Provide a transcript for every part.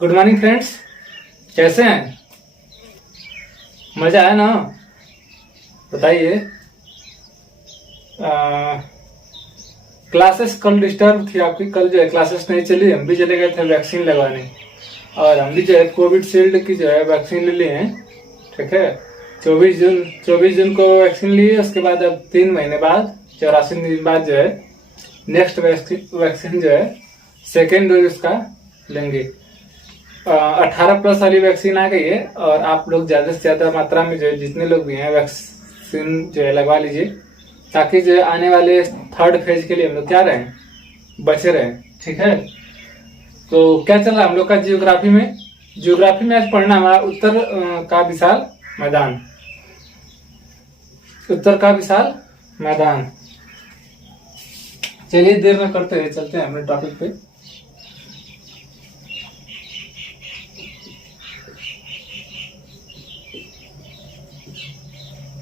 Good morning friends, कैसे हैं? मजा आया ना? बताइए। क्लासेस कल डिस्टर्ब थी आपकी। कल जो है क्लासेस नहीं चली, हम भी चले गए थे वैक्सीन लगवाने और हम भी जो है कोविडशील्ड की जो है वैक्सीन ले लिए हैं। ठीक है, 24 जून को वैक्सीन लिए। उसके बाद अब 3 महीने बाद 84 दिन बाद जो है नेक्स्ट वैक्सीन जो है सेकेंड डोज उसका लेंगे। 18 प्लस वाली वैक्सीन आ गई है और आप लोग ज्यादा से ज्यादा मात्रा में जो है जितने लोग भी हैं वैक्सीन जो है लगवा लीजिए, ताकि जो है आने वाले थर्ड फेज के लिए हम लोग क्या रहें, बचे रहें। ठीक है, तो क्या चल रहा है हम लोग का जियोग्राफी में आज पढ़ना हमारा उत्तर का विशाल मैदान। उत्तर का विशाल मैदान। चलिए देर में करते हैं, चलते हैं अपने टॉपिक पे।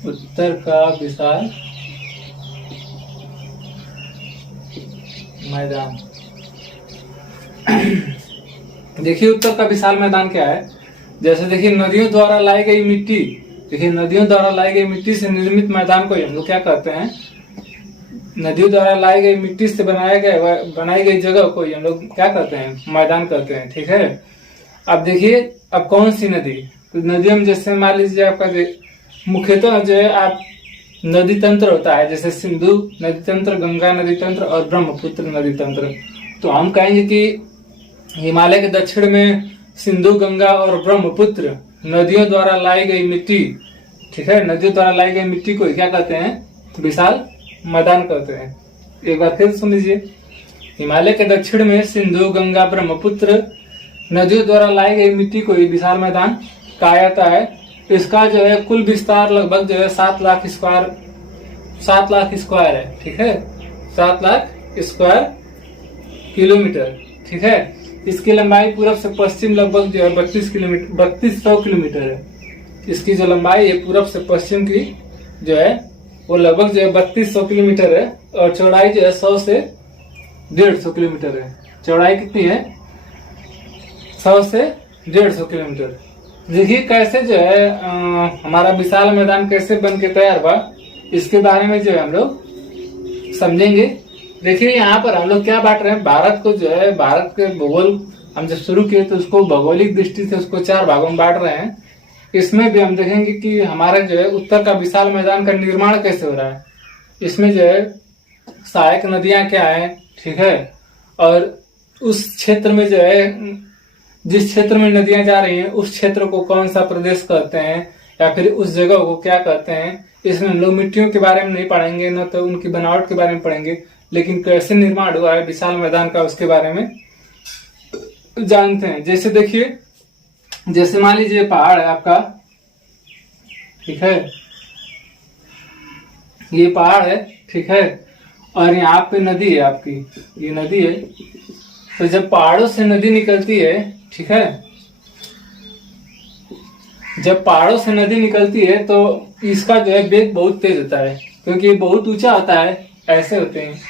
उत्तर का विशाल मैदान। देखिए उत्तर का विशाल मैदान क्या है। जैसे देखिए नदियों द्वारा लाई गई मिट्टी, देखिए नदियों द्वारा लाई गई मिट्टी से निर्मित मैदान को हम लोग क्या कहते हैं? नदियों द्वारा लाई गई मिट्टी से बनाई गई जगह को हम लोग क्या कहते हैं? मैदान कहते हैं। ठीक है, अब देखिए अब कौन सी नदी, तो नदियों में जैसे मान लीजिए आपका मुख्यतः जो है आप नदी तंत्र होता है, जैसे सिंधु नदी तंत्र, गंगा नदी तंत्र और ब्रह्मपुत्र नदी तंत्र। तो हम कहेंगे कि हिमालय के दक्षिण में सिंधु, गंगा और ब्रह्मपुत्र नदियों द्वारा लाई गई मिट्टी, ठीक है, नदियों द्वारा लाई गई मिट्टी को क्या कहते हैं? विशाल मैदान कहते हैं। एक बार फिर सुन लीजिए, हिमालय के दक्षिण में सिंधु, गंगा, ब्रह्मपुत्र नदियों द्वारा लाई गई मिट्टी को विशाल मैदान कहा जाता है। इसका जो है कुल विस्तार लगभग जो है 7 लाख स्क्वायर है। ठीक है, 7 लाख स्क्वायर किलोमीटर। ठीक है, इसकी लंबाई पूरब से पश्चिम लगभग जो है 3200 किलोमीटर है। इसकी जो लंबाई है पूरब से पश्चिम की जो है वो लगभग जो है 3200 किलोमीटर है और चौड़ाई जो है 100 से 150 किलोमीटर है। चौड़ाई कितनी है? 100 से 150 किलोमीटर। देखिए कैसे जो है हमारा विशाल मैदान कैसे बन के तैयार हुआ, इसके बारे में जो है हम लोग समझेंगे। देखिए यहाँ पर हम लोग क्या बांट रहे हैं, भारत को जो है, भारत के भूगोल हम जब शुरू किए तो उसको भौगोलिक दृष्टि से उसको 4 भागों में बांट रहे हैं। इसमें भी हम देखेंगे कि हमारा जो है उत्तर का विशाल मैदान का निर्माण कैसे हो रहा है। इसमें जो है सहायक नदियां क्या है, ठीक है, और उस क्षेत्र में जो है जिस क्षेत्र में नदियां जा रही हैं उस क्षेत्र को कौन सा प्रदेश कहते हैं या फिर उस जगह को क्या कहते हैं। इसमें हम लोग मिट्टियों के बारे में नहीं पढ़ेंगे, न तो उनकी बनावट के बारे में पढ़ेंगे, लेकिन कैसे निर्माण हुआ है विशाल मैदान का उसके बारे में जानते हैं। जैसे देखिए, जैसे मान लीजिए पहाड़ है आपका, ठीक है, ये पहाड़ है, ठीक है, और यहाँ पे नदी है आपकी, ये नदी है। तो जब पहाड़ों से नदी निकलती है, ठीक है, जब पहाड़ों से नदी निकलती है तो इसका जो है वेग बहुत तेज होता है, क्योंकि ये बहुत ऊंचा होता है, ऐसे होते हैं।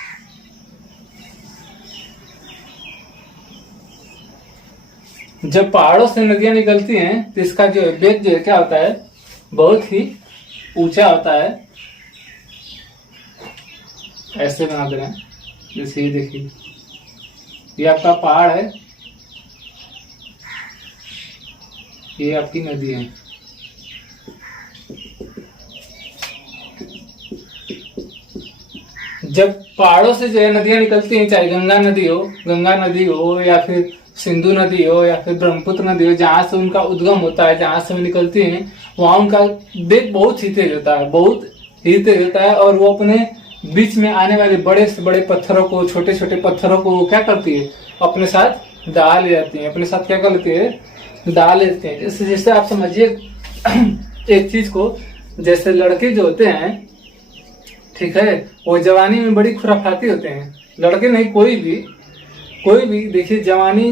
जब पहाड़ों से नदियां निकलती हैं तो इसका जो वेग जो है क्या होता है? बहुत ही ऊंचा होता है। ऐसे बना दे रहे हैं, जैसे ये देखिए, ये आपका पहाड़ है, ये आपकी नदी है। जब पहाड़ों से जो है नदियां निकलती हैं, चाहे गंगा नदी हो या फिर सिंधु नदी हो या फिर ब्रह्मपुत्र नदी हो, जहां से उनका उद्गम होता है, जहां से वो निकलती हैं, वहां उनका वेग बहुत ही तेज होता है, बहुत ही तेज होता है। और वो अपने बीच में आने वाले बड़े से बड़े पत्थरों को, छोटे छोटे पत्थरों को क्या करती है? अपने साथ दहा ले जाती है। अपने साथ क्या कर लेती है? दहा लेते हैं। जैसे आप समझिए एक चीज को, जैसे लड़के जो होते हैं, ठीक है, वो जवानी में बड़ी खुराफाती होते हैं। लड़के नहीं, कोई भी देखिए जवानी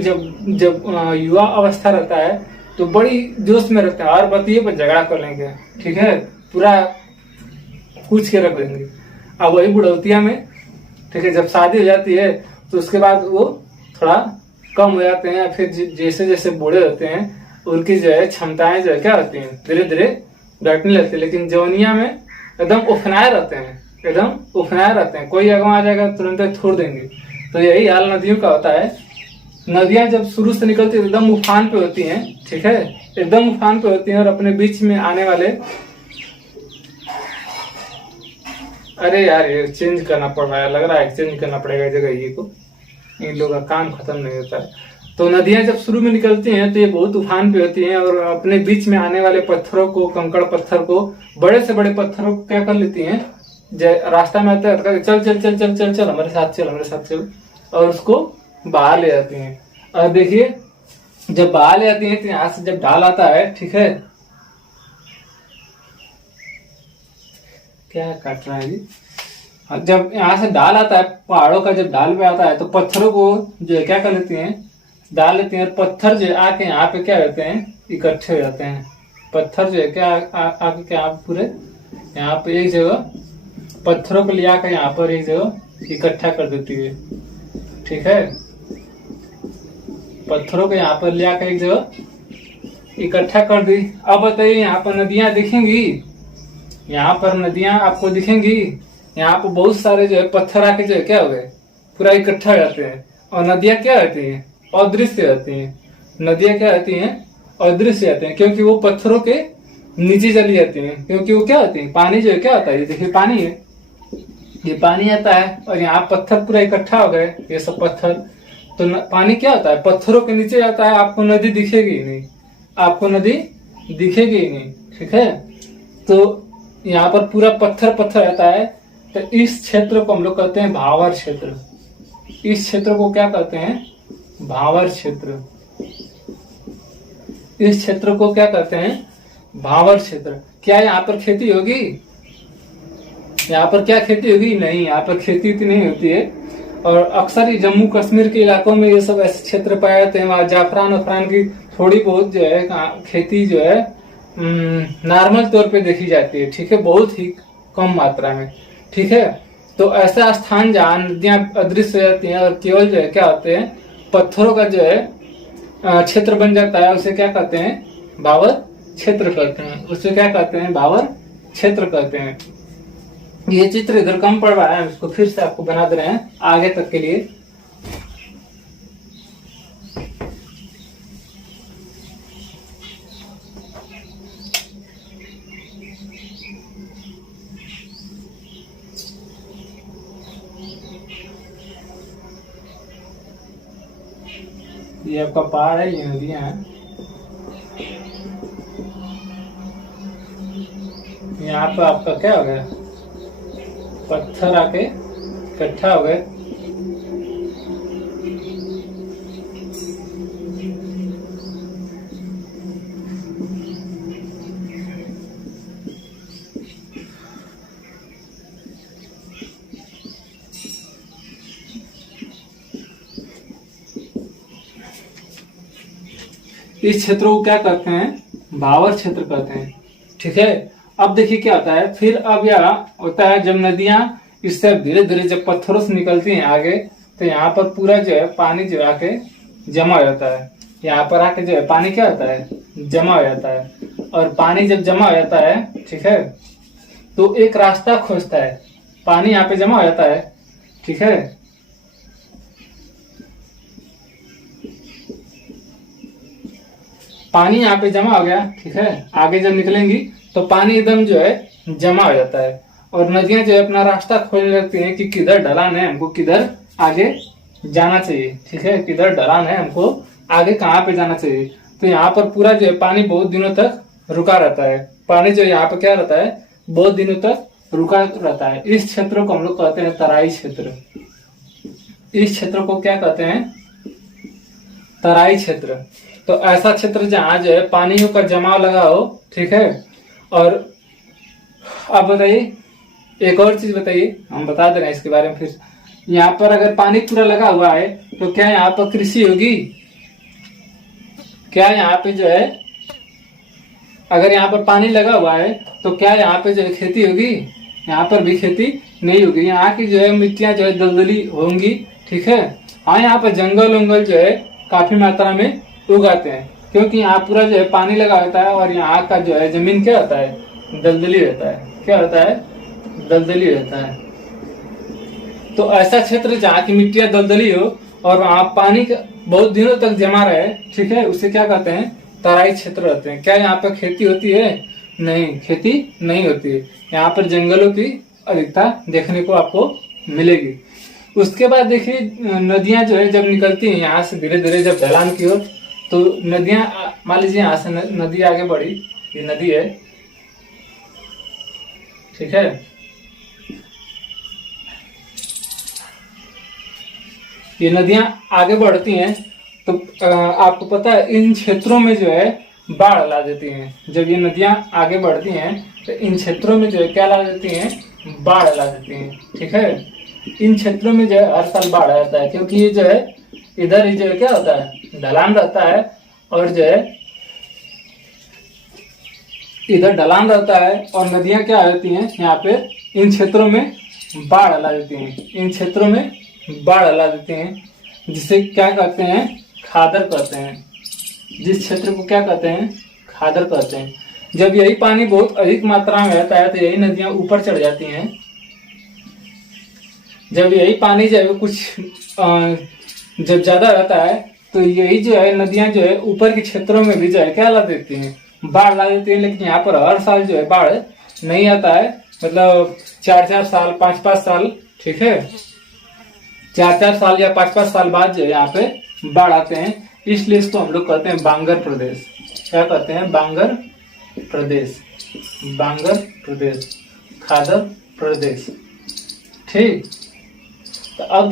जब युवा अवस्था रहता है तो बड़ी जोश में रहता है और बतिये पर झगड़ा कर लेंगे, ठीक है, पूरा पूछ के रख देंगे। अब वही बुढ़ौतिया में, ठीक है, जब शादी हो जाती है तो उसके बाद वो थोड़ा कम हो जाते हैं, फिर जैसे जैसे बूढ़े होते हैं उनकी जो है क्षमताएं जो है क्या होती हैं, धीरे धीरे घटने लगती है। लेकिन जवानिया में एकदम उफनाए रहते हैं, एकदम उफनाए रहते हैं, कोई अगवा आ जाएगा तुरंत छोड़ देंगे। तो यही हाल नदियों का होता है। नदियां जब शुरू से निकलती है एकदम उफान पे होती हैं, ठीक है, एकदम उफान पे होती हैं और अपने बीच में आने वाले, अरे यार ये चेंज करना पड़ रहा है, लग रहा है चेंज करना पड़ेगा जगह ये को, इन लोगों का काम खत्म नहीं होता है। तो नदियां जब शुरू में निकलती हैं तो ये बहुत उफान पे होती हैं और अपने बीच में आने वाले पत्थरों को, कंकड़ पत्थर को, बड़े से बड़े पत्थरों को क्या कर लेती हैं, रास्ता में आते हैं चल चल चल चल चल चल हमारे साथ चल, हमारे साथ चल, और उसको बाहर ले जाती हैं। और देखिए जब बाहर ले जाती हैं तो यहाँ से जब ढाल आता है, ठीक है, क्या काट रहा है जी, जब यहाँ से ढाल आता है, पहाड़ों का जब ढाल पे आता है तो पत्थरों को जो है क्या कर लेती हैं, डाल लेती हैं, और पत्थर जो आके यहाँ पे क्या होते हैं, इकट्ठे हो जाते हैं। पत्थर जो है क्या आके क्या पूरे यहाँ पे एक जगह पत्थरों को ले आकर यहाँ पर एक जगह इकट्ठा कर देती है, ठीक है, पत्थरों को यहाँ पर ले आकर एक जगह इकट्ठा कर दी। अब बताइए यहाँ पर नदियां दिखेंगी, यहाँ पर नदियां आपको दिखेंगी, यहाँ पर बहुत सारे जो है पत्थर आके जो है क्या हो गए, पूरा इकट्ठा हो जाते हैं। और नदियां क्या होती हैं, अदृश्य रहती हैं। नदियां क्या होती हैं, अदृश्य रहती हैं, क्योंकि वो पत्थरों के नीचे चली जाती हैं। क्योंकि वो क्या होती है, पानी जो है क्या होता है, ये देखिए पानी है, ये पानी आता है और यहाँ पत्थर पूरा इकट्ठा हो गए, ये सब पत्थर। तो पानी क्या होता है, पत्थरों के नीचे जाता है, आपको नदी दिखेगी ही नहीं, आपको नदी दिखेगी ही नहीं, ठीक है। तो यहाँ पर पूरा पत्थर पत्थर रहता है। तो इस क्षेत्र को हम लोग कहते हैं भावर क्षेत्र। इस क्षेत्र को क्या कहते हैं, भावर क्षेत्र। इस क्षेत्र को क्या कहते हैं, भावर क्षेत्र। क्या यहाँ पर खेती होगी, यहाँ पर क्या खेती होगी, नहीं, यहाँ पर खेती इतनी नहीं होती है। और अक्सर जम्मू कश्मीर के इलाकों में ये सब ऐसे क्षेत्र पाए जाते हैं, वहाँ जाफरान अफरान की थोड़ी बहुत जो है खेती जो है नॉर्मल तौर पे देखी जाती है, ठीक है, बहुत ही कम मात्रा में, ठीक है। तो ऐसा स्थान जहाँ नदियां अदृश्य हो जाती हैं और केवल जो है क्या होते हैं, पत्थरों का जो है क्षेत्र बन जाता है, उसे क्या कहते हैं, भावर क्षेत्र कहते हैं। उसे क्या कहते हैं, भावर क्षेत्र कहते हैं। ये चित्र इधर कम पड़ रहा है, इसको फिर से आपको बना दे रहे हैं आगे तक के लिए। ये आपका पहाड़ है, ये नदियां हैं। यहाँ पे आपका क्या हो गया, पत्थर आके इकट्ठा हो गए। इस क्षेत्र को क्या कहते हैं, भावर क्षेत्र कहते हैं, ठीक है। अब देखिए क्या होता है, फिर अब यह होता है जब नदियां इससे धीरे धीरे जब पत्थरों से निकलती हैं आगे, तो यहाँ पर पूरा जो है पानी जो आके जमा हो जाता है। यहाँ पर आके जो है पानी क्या होता है, जमा हो जाता है। और पानी जब जमा हो जाता है, ठीक है, तो एक रास्ता खोजता है। पानी यहाँ पे जमा हो जाता है, ठीक है, पानी यहाँ पे जमा हो गया, ठीक है। आगे जब निकलेंगी तो पानी एकदम जो है जमा हो जाता है और नदियां जो है अपना रास्ता खोजने लगती हैं कि किधर ढलान है, हमको किधर आगे जाना चाहिए, ठीक है, किधर ढलान है, हमको आगे कहाँ पे जाना चाहिए। तो यहाँ पर पूरा जो है पानी बहुत दिनों तक रुका रहता है। पानी जो यहाँ पे क्या रहता है, बहुत दिनों तक रुका रहता है। इस क्षेत्र को हम लोग कहते हैं तराई क्षेत्र। इस क्षेत्र को क्या कहते हैं, तराई क्षेत्र। तो ऐसा क्षेत्र जहाँ जो है पानियों का जमाव लगा हो, ठीक है। और अब बताइए एक और चीज बताइए, हम बता दे रहे हैं इसके बारे में। फिर यहाँ पर अगर पानी पूरा लगा हुआ है तो क्या यहाँ पर कृषि होगी, क्या यहाँ पे जो है, अगर यहाँ पर पानी लगा हुआ है तो क्या यहाँ पे जो है खेती होगी, यहाँ पर भी खेती नहीं होगी। यहाँ की जो है मिट्टियां जो है दलदली होंगी, ठीक है। हाँ, यहाँ पर जंगल उंगल जो है काफी मात्रा में उगाते हैं, क्योंकि यहाँ पूरा जो है पानी लगा होता है और यहाँ का जो है जमीन क्या होता है, दलदली रहता है। क्या होता है, दलदली रहता है। तो ऐसा क्षेत्र जहाँ की मिट्टियां दलदली हो और वहाँ पानी बहुत दिनों तक जमा रहे, ठीक है, उसे क्या कहते हैं, तराई क्षेत्र रहते हैं। क्या यहाँ पर खेती होती है? नहीं, खेती नहीं होती है। यहाँ पर जंगलों की अधिकता देखने को आपको मिलेगी। उसके बाद देखिए नदियां जो है जब निकलती हैं यहाँ से धीरे धीरे जब ढलान की ओर, तो नदियां, मान लीजिए यहाँ से नदी आगे बढ़ी, ये नदी है, ठीक है, ये नदियां आगे बढ़ती हैं तो आपको पता है इन क्षेत्रों में जो है बाढ़ ला देती हैं। जब ये नदियां आगे बढ़ती हैं तो इन क्षेत्रों में जो है क्या ला देती हैं, बाढ़ ला देती हैं, ठीक है। इन क्षेत्रों में जो है हर साल बाढ़ आता है, क्योंकि ये जो है इधर ही जो है क्या होता है, ढलान रहता है, और जो है इधर ढलान रहता है और नदियां क्या होती हैं यहाँ पे इन क्षेत्रों में बाढ़ ला देती हैं, इन क्षेत्रों में बाढ़ ला देते हैं, जिसे क्या कहते हैं, खादर कहते हैं। जिस क्षेत्र को क्या कहते हैं, खादर कहते हैं। जब यही पानी बहुत अधिक मात्रा में रहता है तो यही नदियां ऊपर चढ़ जाती हैं। जब यही पानी जो है कुछ जब ज्यादा रहता है तो यही जो है नदियां जो है ऊपर के क्षेत्रों में भी जो है क्या ला देती हैं, बाढ़ ला देती है। लेकिन यहाँ पर हर साल जो है बाढ़ नहीं आता है, मतलब 4-4 साल 5-5 साल, ठीक है, 4-4 साल या 5-5 साल बाद जो है यहाँ पे बाढ़ आते हैं। इसलिए इसको हम लोग कहते हैं बांगर प्रदेश। क्या कहते हैं, बांगर प्रदेश, बांगर प्रदेश, खादर प्रदेश, ठीक। तो अब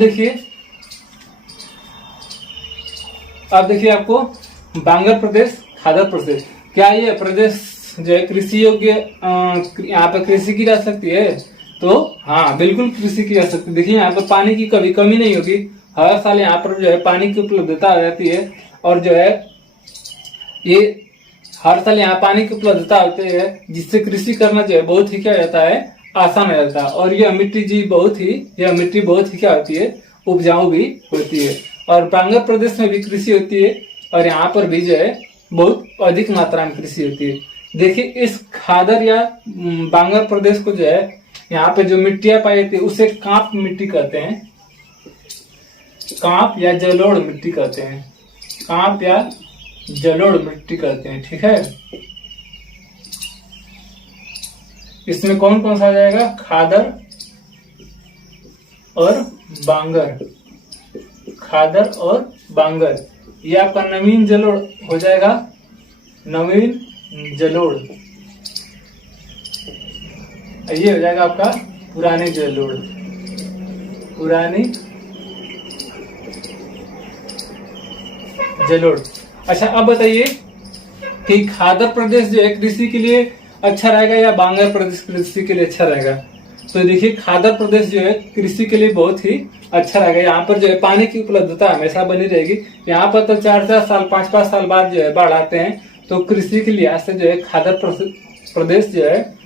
देखिए आपको बांगर प्रदेश, खादर प्रदेश, क्या ये प्रदेश जो है कृषि योग्य, यहाँ पे कृषि की जा सकती है? तो हाँ, बिल्कुल कृषि की जा सकती है। देखिए यहाँ पर पानी की कभी कमी नहीं होगी, हर साल यहाँ पर जो है पानी की उपलब्धता हो जाती है, और जो है ये हर साल यहाँ पानी की उपलब्धता होती है, जिससे कृषि करना जो है बहुत ही क्या रहता है, आसान हो जाता है। और यह मिट्टी बहुत ही क्या होती है, उपजाऊ भी होती है। और बांगर प्रदेश में भी कृषि होती है और यहाँ पर भी जो है बहुत अधिक मात्रा में कृषि होती है। देखिए इस खादर या बांगर प्रदेश को जो है यहाँ पे जो मिट्टियां पाई जाती है उसे कांप मिट्टी कहते हैं, कांप या जलोढ़ मिट्टी कहते हैं, कांप या जलोढ़ मिट्टी कहते हैं, ठीक है। इसमें कौन कौन सा आ जाएगा, खादर और बांगर, खादर और बांगर। ये आपका नवीन जलोढ़ हो जाएगा, नवीन जलोढ़। ये हो जाएगा आपका पुराने जलोढ़, पुरानी जलोढ़। अच्छा अब बताइए कि खादर प्रदेश जो है कृषि के लिए अच्छा रहेगा या बांगर प्रदेश कृषि के लिए अच्छा रहेगा? तो देखिए खादर प्रदेश जो है कृषि के लिए बहुत ही अच्छा रहेगा। यहाँ पर जो है पानी की उपलब्धता हमेशा बनी रहेगी। यहाँ पर तो 4-4 साल 5-5 साल बाद जो है बाढ़ आते हैं, तो कृषि के लिहाज से जो है खादर प्रदेश जो है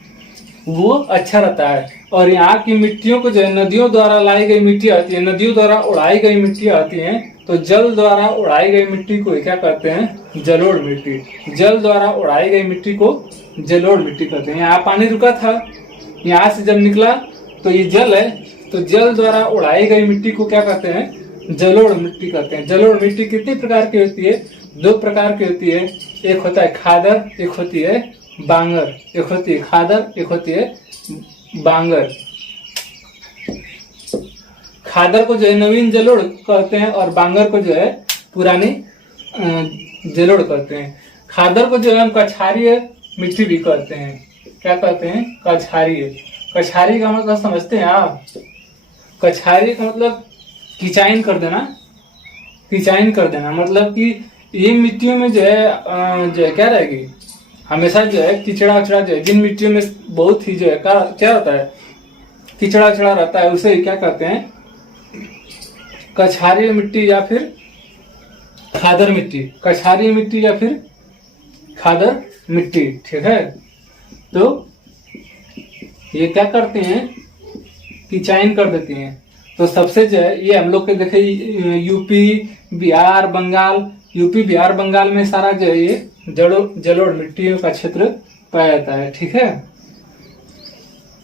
वो अच्छा रहता है। और यहाँ की मिट्टियों को जो है नदियों द्वारा लाई गई मिट्टी आती है, नदियों द्वारा उड़ाई गई मिट्टी आती है, तो जल द्वारा उड़ाई गई मिट्टी को क्या कहते हैं, जलोढ़ मिट्टी। जल द्वारा उड़ाई गई मिट्टी को जलोढ़ मिट्टी कहते हैं। यहाँ पानी रुका था, यहाँ से जब निकला तो ये जल है, तो जल द्वारा उड़ाई गई मिट्टी को क्या कहते हैं, जलोढ़ मिट्टी कहते हैं। जलोढ़ मिट्टी कितनी प्रकार की होती है, 2 प्रकार की होती है। एक होता है खादर, एक होती है बांगर। एक होती है खादर, एक होती है बांगर। खादर को जो है नवीन जलोढ़ कहते हैं और बांगर को जो है पुरानी जलोढ़ कहते हैं। खादर को जो है हम कछारीय मिट्टी भी कहते हैं। क्या कहते हैं, कछारीय। कछारी का मतलब समझते हैं आप? कछारी का मतलब किचाइन कर देना, किचाइन कर देना, मतलब कि ये मिट्टियों में जो है क्या रहेगी, हमेशा जो है किचड़ा उचड़ा जो है, जिन मिट्टियों में बहुत ही जो है क्या होता है, किचड़ा उचड़ा रहता है, उसे क्या कहते हैं, कछारी मिट्टी या फिर खादर मिट्टी। कछारी मिट्टी या फिर खादर मिट्टी, ठीक है। तो ये क्या करते हैं, किचाइन कर देती हैं। तो सबसे जो है ये हम लोग के देखे यूपी बिहार बंगाल, यूपी बिहार बंगाल में सारा जो है ये जलोढ़ मिट्टियों का क्षेत्र पाया जाता है। ठीक है,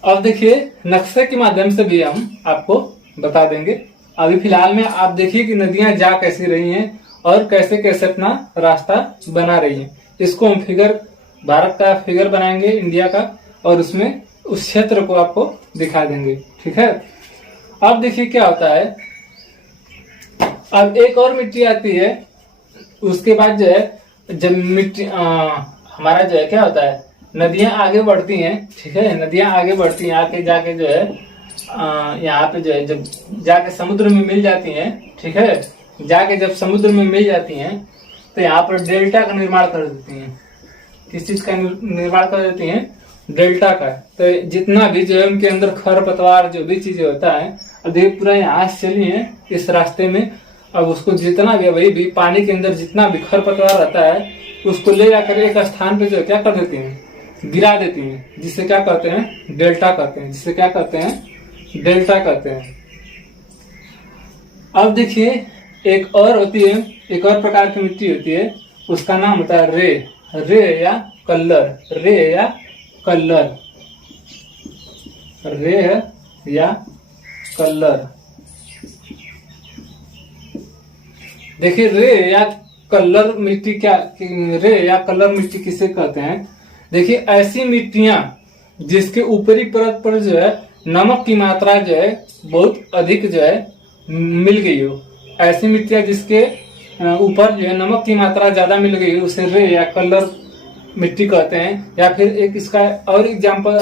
अब देखिए नक्शे के माध्यम से भी हम आपको बता देंगे। अभी फिलहाल में आप देखिए कि नदियां जा कैसी रही हैं और कैसे कैसे अपना रास्ता बना रही हैं। इसको हम फिगर, भारत का फिगर बनाएंगे इंडिया का, और उसमें उस क्षेत्र को आपको दिखा देंगे। ठीक है, अब देखिए क्या होता है, अब एक और मिट्टी आती है, उसके बाद जो है जब मिट्टी हमारा जो है क्या होता है, नदियां आगे बढ़ती हैं। ठीक है, नदियां आगे बढ़ती हैं, आके जाके जो है यहाँ पे जो है जब जाके समुद्र में मिल जाती हैं। ठीक है, जाके जब समुद्र में मिल जाती हैं तो यहाँ पर डेल्टा का निर्माण कर देती हैं। किस चीज का निर्माण कर देती हैं? डेल्टा का। तो जितना भी जो है उनके अंदर खरपतवार जो भी चीजें होता है, अब देखिए पूरा यहाँ से चली है इस रास्ते में, अब उसको जितना भी वही भी पानी के अंदर जितना भी खरपतवार रहता है उसको ले जाकर एक स्थान पे जो क्या कर देती हैं, गिरा देती हैं, जिससे क्या कहते हैं, डेल्टा कहते हैं। जिससे क्या कहते हैं, डेल्टा कहते हैं। अब देखिए एक और होती है, एक और प्रकार की मिट्टी होती है, उसका नाम होता है रे या कल्लर। रे या कल्लर, रे या कल्लर। देखिए रे या कलर मिट्टी क्या, रे या कलर मिट्टी किसे कहते हैं? देखिए ऐसी मिट्टियां जिसके ऊपरी परत पर जो है नमक की मात्रा जो है बहुत अधिक जो है मिल गई हो, ऐसी मिट्टियां जिसके ऊपर जो है नमक की मात्रा ज्यादा मिल गई हो, उसे रे या कलर मिट्टी कहते हैं। या फिर एक इसका और एग्जाम्पल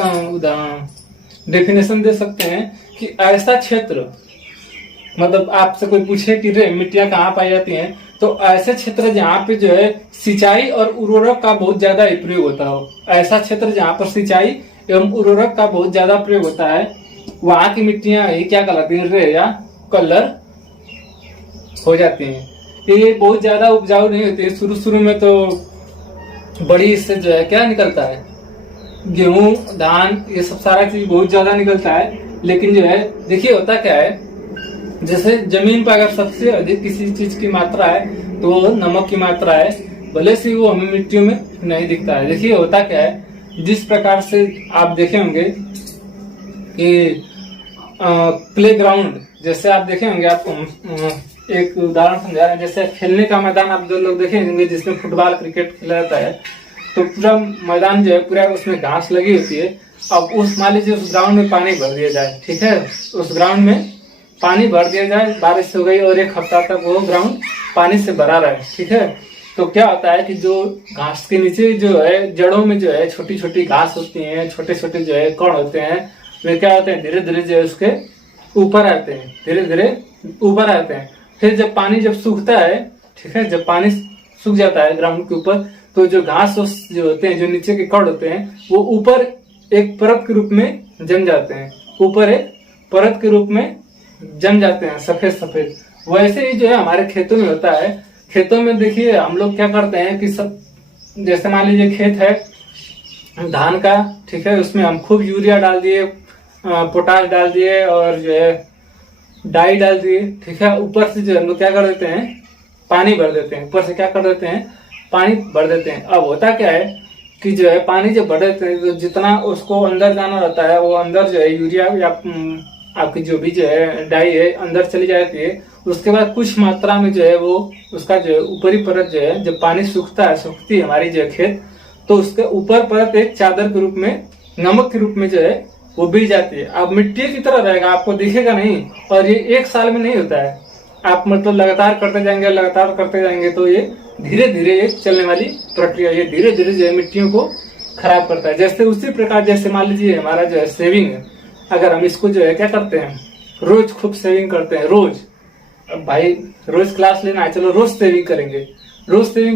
डेफिनेशन दे सकते हैं कि ऐसा क्षेत्र, मतलब आपसे कोई पूछे कि रे मिट्टियां कहाँ पाई जाती हैं, तो ऐसे क्षेत्र जहाँ पे जो है सिंचाई और उर्वरक का बहुत ज्यादा प्रयोग होता हो, ऐसा क्षेत्र जहाँ पर सिंचाई एवं उर्वरक का बहुत ज्यादा प्रयोग होता है, वहां की मिट्टियां ये क्या कहलाती है, रे या कलर हो जाती हैं। ये बहुत ज्यादा उपजाऊ नहीं होती है, शुरू में तो बड़ी इससे जो है क्या निकलता है, गेहूं धान ये सब सारा चीज बहुत ज्यादा निकलता है। लेकिन जो है देखिए होता क्या है, जैसे जमीन पर अगर सबसे अधिक किसी चीज की मात्रा है तो नमक की मात्रा है, भले से वो हमें मिट्टियों में नहीं दिखता है। देखिए होता क्या है, जिस प्रकार से आप देखे होंगे कि प्ले ग्राउंड, जैसे आप देखे होंगे, आपको एक उदाहरण समझा रहे हैं, जैसे खेलने का मैदान आप जो लोग देखे होंगे जिसमें फुटबॉल क्रिकेट खेला जाता है, तो पूरा मैदान जो है पूरा उसमें घास लगी होती है। अब उस मान लीजिए उस ग्राउंड में पानी भर दिया जाए, ठीक है, उस ग्राउंड में पानी भर दिया जाए, बारिश हो गई और एक हफ्ता तक वो ग्राउंड पानी से भरा रहे, ठीक है, तो क्या होता है कि जो घास के नीचे जो है जड़ों में जो है छोटी छोटी घास होती है, छोटे छोटे जो है कण होते हैं, वे क्या होते हैं धीरे धीरे जो है उसके ऊपर आते हैं, धीरे धीरे ऊपर आते हैं। फिर जब पानी जब सूखता है, ठीक है, जब पानी सूख जाता है ग्राउंड के ऊपर, तो जो घास जो होते हैं, जो नीचे के कण होते हैं, वो ऊपर एक परत के रूप में जम जाते हैं, ऊपर एक परत के रूप में जम जाते हैं, सफेद सफेद। वैसे ही जो है हमारे खेतों में होता है। खेतों में देखिए हम लोग क्या करते हैं कि सब, जैसे मान लीजिए खेत है धान का, ठीक है, उसमें हम खूब यूरिया डाल दिए, पोटाश डाल दिए और जो है डाई डाल दिए, ठीक है, ऊपर से जो हम लोग क्या कर देते हैं, पानी भर देते हैं, ऊपर से क्या कर देते हैं, पानी भर देते हैं। अब होता क्या है कि जो है पानी जब भर देते हैं तो जितना उसको अंदर जाना रहता है, वो अंदर जो है यूरिया या आपकी जो भी जो है डाई है अंदर चली जाती है। उसके बाद कुछ मात्रा में जो है वो उसका जो है ऊपरी परत जो है, जब पानी सूखती है हमारी जो है खेत, तो उसके ऊपर परत एक चादर के रूप में, नमक के रूप में जो है वो बिछ जाती है। अब मिट्टी की तरह रहेगा, आपको दिखेगा नहीं, और ये एक साल में नहीं होता है, आप मतलब लगातार करते जाएंगे तो ये धीरे धीरे एक चलने वाली प्रक्रिया, ये धीरे धीरे जो है मिट्टियों को खराब करता है। जैसे उसी प्रकार, जैसे मान लीजिए हमारा जो है सेविंग है, अगर हम इसको जो है क्या करते हैं, रोज खूब सेविंग करते हैं, रोज, अब भाई रोज क्लास लेना है, चलो रोज सेविंग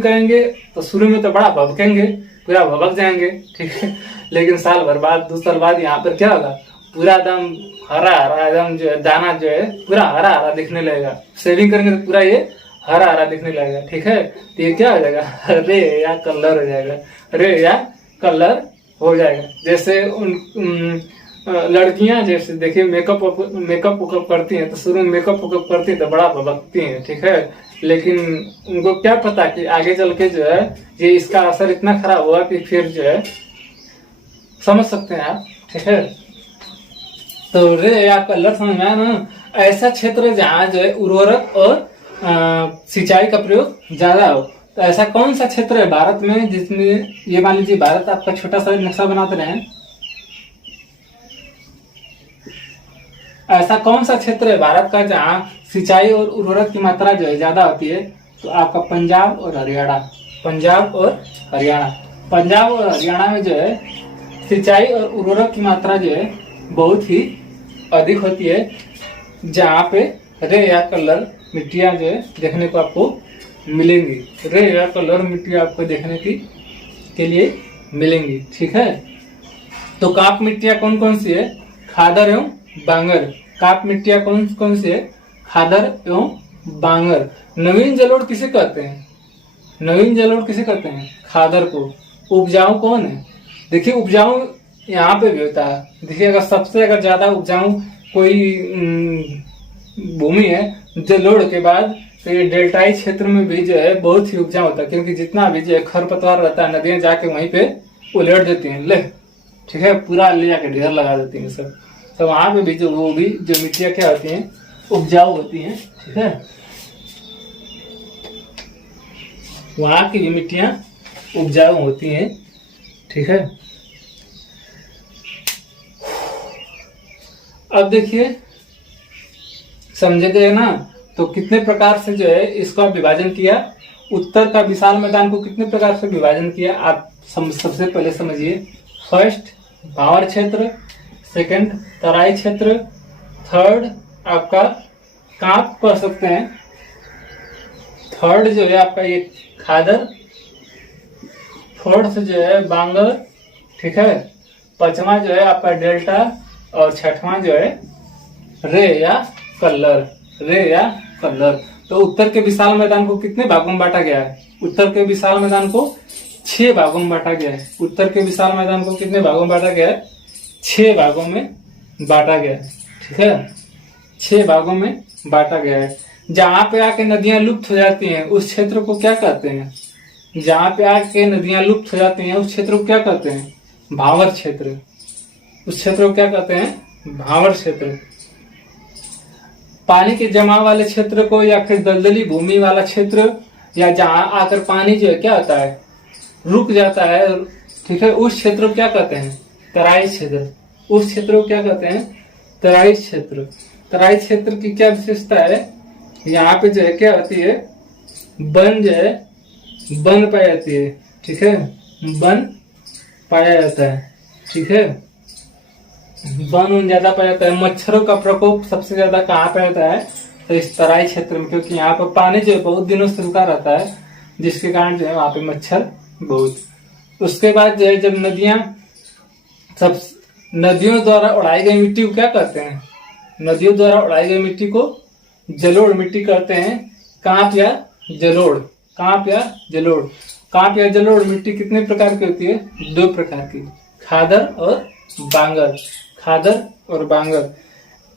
करेंगे, तो शुरू में तो बड़ा भभकेंगे, पूरा भभक जाएंगे, ठीक है, लेकिन साल भर बाद, 2 साल बाद यहाँ पर क्या होगा, पूरा एकदम हरा हरा, एकदम जो है दाना जो है पूरा हरा हरा दिखने लगेगा। सेविंग करेंगे तो पूरा ये हरा हरा दिखने लगेगा, ठीक है, तो ये क्या हो जाएगा, रे या कलर हो जाएगा, रे या कलर हो जाएगा। जैसे लड़कियां जैसे देखिए मेकअप वकअप करती हैं, तो शुरू में मेकअप वकअप करती हैं तो बड़ा भभकती हैं, ठीक है। लेकिन उनको क्या पता कि आगे चल के जो है ये इसका असर इतना खराब हुआ कि फिर जो है समझ सकते हैं आप, ठीक है। तो रे या कलर समझ में आया ना। ऐसा क्षेत्र जहाँ जो है उर्वरक और सिंचाई का प्रयोग ज्यादा हो, तो ऐसा कौन सा क्षेत्र है भारत में जिसमें, ये मान लीजिए भारत आपका छोटा सा नक्शा बनाते रहे, ऐसा कौन सा क्षेत्र है भारत का जहाँ सिंचाई और उर्वरक की मात्रा जो है ज्यादा होती है, तो आपका पंजाब और हरियाणा। पंजाब और हरियाणा, पंजाब और हरियाणा में जो है सिंचाई और उर्वरक की मात्रा जो है बहुत ही अधिक होती है, जहाँ पे रे या कलर मिट्टियां जो है देखने को आपको मिलेंगी। रे या कलर मिट्टियां आपको देखने के लिए मिलेंगी, ठीक है। तो काप मिट्टियां कौन कौन सी है? खादर एवं बांगर। काप मिट्टियां कौन कौन सी है? खादर एवं बांगर। नवीन जलोढ़ किसे कहते हैं? नवीन जलोढ़ किसे कहते हैं? खादर को। उपजाऊ कौन है? देखिए उपजाऊ यहाँ पे भी होता है। देखिए अगर ज्यादा उपजाऊ कोई भूमि है जलोढ़ के बाद, तो ये डेल्टाई क्षेत्र में भी जो है बहुत ही उपजाऊ होता है, क्योंकि जितना भी जो है खरपतवार रहता है नदियां जाके वहीं पे उलट देती हैं, ले, ठीक है, पूरा ले जाके ढेर लगा देती हैं सब। तो वहां पे भी जो मिट्टियां क्या होती हैं, उपजाऊ होती हैं, ठीक है। वहां की भी मिट्टियां उपजाऊ होती हैं, ठीक है। अब देखिए समझे गए ना, तो कितने प्रकार से जो है इसका विभाजन किया। उत्तर का विशाल मैदान को कितने प्रकार से विभाजन किया आप सबसे पहले समझिए। फर्स्ट भावर क्षेत्र, सेकंड तराई क्षेत्र, थर्ड आपका कांप कह सकते हैं, थर्ड जो है आपका ये खादर, फोर्थ जो है बांगर, ठीक है, पांचवा जो है आपका डेल्टा, और छठवां जो है रे या कल्लर। रे या कल्लर। तो उत्तर के विशाल मैदान को कितने भागों में बांटा गया है? उत्तर के विशाल मैदान को 6 भागों में बांटा गया है। उत्तर के विशाल मैदान को कितने भागों में बांटा गया है? 6 भागों में बांटा गया है, ठीक है, 6 भागों में बांटा गया है। जहां पे आके नदियां लुप्त हो जाती हैं उस क्षेत्र को क्या कहते हैं? जहां पे आके नदियां लुप्त हो जाती हैं उस क्षेत्र को क्या कहते हैं? भावर क्षेत्र। उस क्षेत्र को क्या कहते हैं? भावर क्षेत्र। पानी के जमाव वाले क्षेत्र को, या फिर दलदली भूमि वाला क्षेत्र, या जहां आकर पानी जो है क्या होता है, रुक जाता है, ठीक है, उस क्षेत्र को क्या कहते हैं? तराई क्षेत्र। उस क्षेत्र को क्या कहते हैं? तराई क्षेत्र। तराई क्षेत्र की क्या विशेषता है? यहाँ पे जो है क्या होती है, वन जो है वन पाई जाती है, ठीक है, वन पाया जाता है, ठीक है, वन ज्यादा पाया जाता है। मच्छरों का प्रकोप सबसे ज्यादा कहाँ पे होता है? तो इस तराई क्षेत्र में, क्योंकि यहाँ पर पानी जो है बहुत दिनों से रुका रहता है, जिसके कारण जो है वहां पे मच्छर बहुत। उसके बाद जो है जब सब नदियों द्वारा उड़ाई गई मिट्टी को क्या कहते हैं? नदियों द्वारा उड़ाई गई मिट्टी को जलोढ़ मिट्टी कहते हैं। कांप या जलोढ़। कांप या जलोढ़। कांप या जलोढ़ मिट्टी कितने प्रकार की होती है? 2 प्रकार की, खादर और बांगर। खादर और बांगर।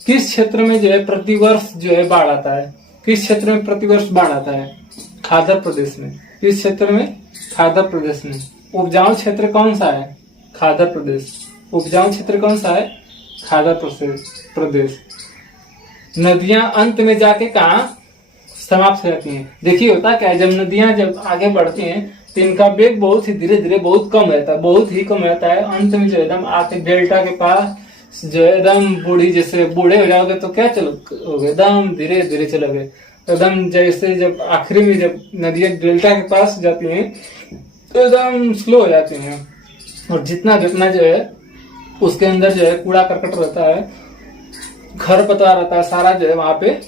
किस क्षेत्र में जो है प्रतिवर्ष जो है बाढ़ आता है? किस क्षेत्र में प्रतिवर्ष बाढ़ आता है? खादर प्रदेश में। किस क्षेत्र में? खादर प्रदेश में। उपजाऊ क्षेत्र कौन सा है? खादर प्रदेश। उपजाऊ क्षेत्र कौन सा है? खादर प्रदेश। नदियां अंत में जाके कहा समाप्त हो जाती हैं? देखिए होता क्या है, जब नदियां जब आगे बढ़ती हैं तो इनका वेग बहुत ही धीरे धीरे बहुत कम रहता है, बहुत ही कम रहता है। अंत में जो एकदम आके डेल्टा के पास जो एकदम बूढ़ी, जैसे बूढ़े हो जाओगे तो क्या चलोगे, एकदम धीरे धीरे चलोगे, एकदम जैसे जब आखिरी में जब नदियां डेल्टा के पास जाती हैं तो एकदम स्लो हो जाती हैं, और जितना जितना जो है उसके अंदर जो है कूड़ा करकट रहता है, खरपतवार रहता है, सारा जो है वहां पे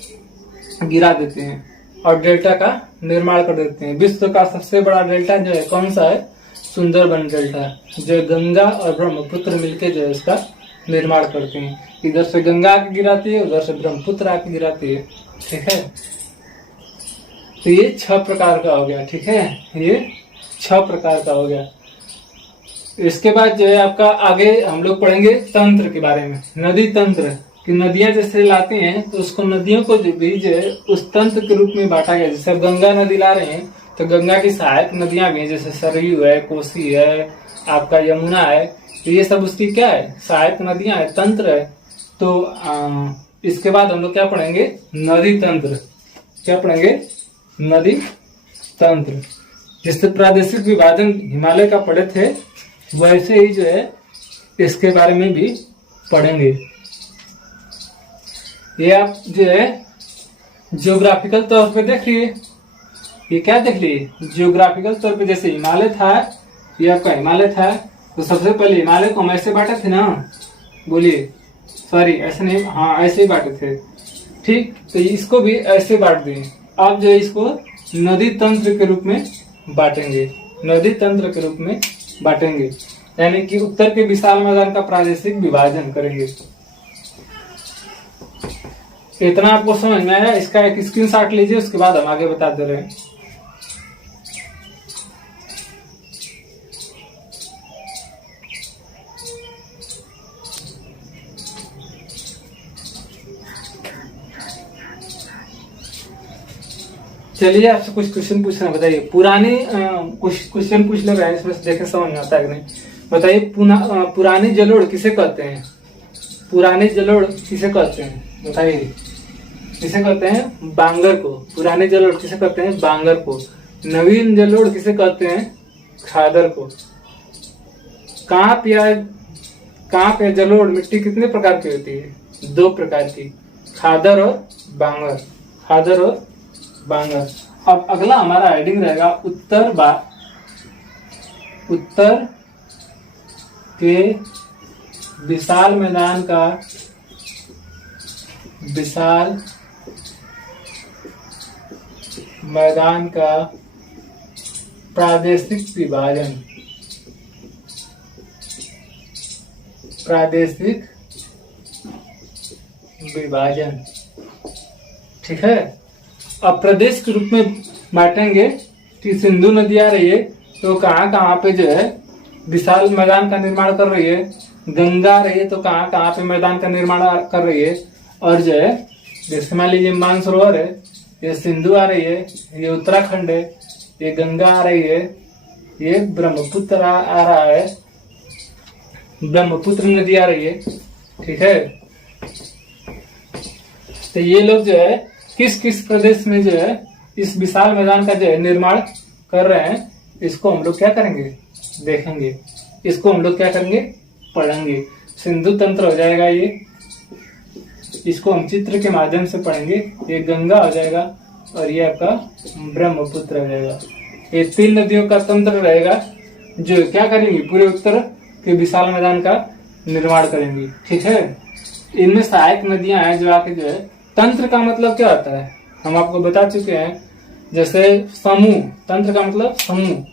गिरा देते हैं और डेल्टा का निर्माण कर देते हैं। विश्व का सबसे बड़ा डेल्टा जो है कौन सा है? सुंदरबन डेल्टा, जो गंगा और ब्रह्मपुत्र मिलके जो है इसका निर्माण करते हैं। इधर से गंगा आके गिराती है, उधर से ब्रह्मपुत्र आके गिराती है, ठीक है। तो ये 6 प्रकार का हो गया, ठीक है, ये 6 प्रकार का हो गया। इसके बाद जो है आपका आगे हम लोग पढ़ेंगे तंत्र के बारे में, नदी तंत्र कि नदियां जैसे लाते हैं तो उसको नदियों को जो भी जो है उस तंत्र के रूप में बांटा गया। जैसे गंगा नदी ला रहे हैं तो गंगा की सहायक नदियां भी हैं, जैसे सरयू है, कोसी है, आपका यमुना है, तो ये सब उसकी क्या है, सहायक नदियां है, तंत्र है। तो इसके बाद हम लोग क्या पढ़ेंगे, नदी तंत्र। क्या पढ़ेंगे, नदी तंत्र। जिससे प्रादेशिक विभाजन हिमालय का पढ़े थे वैसे ही जो है इसके बारे में भी पढ़ेंगे। ये आप जो है जियोग्राफिकल तौर पे देख लिए, ये क्या देख लिए, जियोग्राफिकल तौर पे। जैसे हिमालय था, ये आपका हिमालय था, तो सबसे पहले हिमालय को हम ऐसे बांटे थे ना, बोलिए, सॉरी ऐसे नहीं, हाँ ऐसे ही बांटे थे, ठीक। तो इसको भी ऐसे बांट दिए। अब जो है इसको नदी तंत्र के रूप में बांटेंगे, नदी तंत्र के रूप में बांटेंगे, यानी कि उत्तर के विशाल मैदान का प्रादेशिक विभाजन करेंगे। इतना आपको समझ में आया। इसका एक स्क्रीनशॉट लीजिए, उसके बाद हम आगे बता दे रहे हैं। चलिए आपसे कुछ क्वेश्चन पूछना, बताइए। पुरानी कुछ क्वेश्चन पूछ ले रहे हैं, इसमें से देखे समझ में आता है कि नहीं। बताइए, पुरानी जलोढ़ किसे कहते हैं, पुरानी जलोढ़ किसे कहते हैं, बताइए। किसे कहते हैं, बांगर को। पुरानी जलोढ़ किसे कहते हैं, बांगर को। नवीन जलोढ़ किसे कहते हैं, खादर को। कांप या जलोढ़ मिट्टी कितने प्रकार की होती है, 2 प्रकार की, खादर और बांगर, खादर और बांगर। अब अगला हमारा हेडिंग रहेगा उत्तर के विशाल मैदान का प्रादेशिक विभाजन, ठीक है। अब प्रदेश के रूप में बांटेंगे कि सिंधु नदी आ रही है तो कहाँ पे जो है विशाल मैदान का निर्माण कर रही है, गंगा आ रही है तो कहाँ पे मैदान का निर्माण कर रही है, और जो है जैसे मान लीजिए मानसरोवर है, ये सिंधु आ रही है, ये उत्तराखंड है, ये गंगा आ रही है, ये ब्रह्मपुत्र आ रहा है, ब्रह्मपुत्र नदी आ रही है, ठीक है। तो ये लोग जो है किस किस प्रदेश में जो है इस विशाल मैदान का जो है निर्माण कर रहे हैं, इसको हम लोग क्या करेंगे, देखेंगे। इसको हम लोग क्या करेंगे, पढ़ेंगे। सिंधु तंत्र हो जाएगा ये, इसको हम चित्र के माध्यम से पढ़ेंगे। ये गंगा हो जाएगा और ये आपका ब्रह्मपुत्र हो जाएगा। ये 3 नदियों का तंत्र रहेगा जो क्या करेंगे, पूरे उत्तर के विशाल मैदान का निर्माण करेंगी, ठीक है। इनमें सहायक नदियां हैं जो आके जो है, तंत्र का मतलब क्या होता है हम आपको बता चुके हैं। जैसे समूह, तंत्र का मतलब समूह,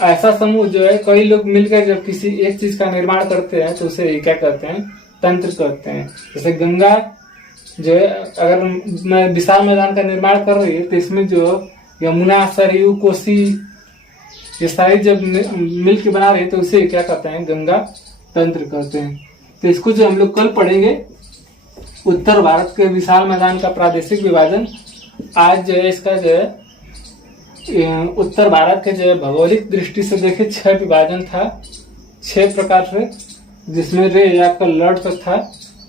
ऐसा समूह जो है कई लोग मिलकर जब किसी एक चीज का निर्माण करते हैं तो उसे क्या कहते हैं, तंत्र कहते हैं। जैसे गंगा जो है अगर विशाल मैदान का निर्माण कर रही है तो इसमें जो यमुना, सरयू, कोसी ये सारी जब मिल के बना रही है तो उसे क्या कहते हैं, गंगा तंत्र कहते हैं। तो इसको जो हम लोग कल पढ़ेंगे, उत्तर भारत के विशाल मैदान का प्रादेशिक विभाजन। आज जो है इसका जो है उत्तर भारत के जो है भौगोलिक दृष्टि से देखे 6 विभाजन था, 6 प्रकार से, जिसमें रे आपका लड़ तक था।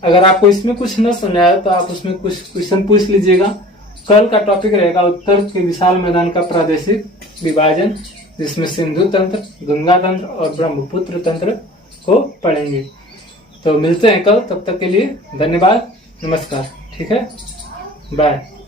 अगर आपको इसमें कुछ न समझाया तो आप उसमें कुछ क्वेश्चन पूछ लीजिएगा। कल का टॉपिक रहेगा उत्तर के विशाल मैदान का प्रादेशिक विभाजन, जिसमें सिंधु तंत्र, गंगा तंत्र और ब्रह्मपुत्र तंत्र को पढ़ेंगे। तो मिलते हैं कल, तब तक के लिए धन्यवाद, नमस्कार, ठीक है, बाय।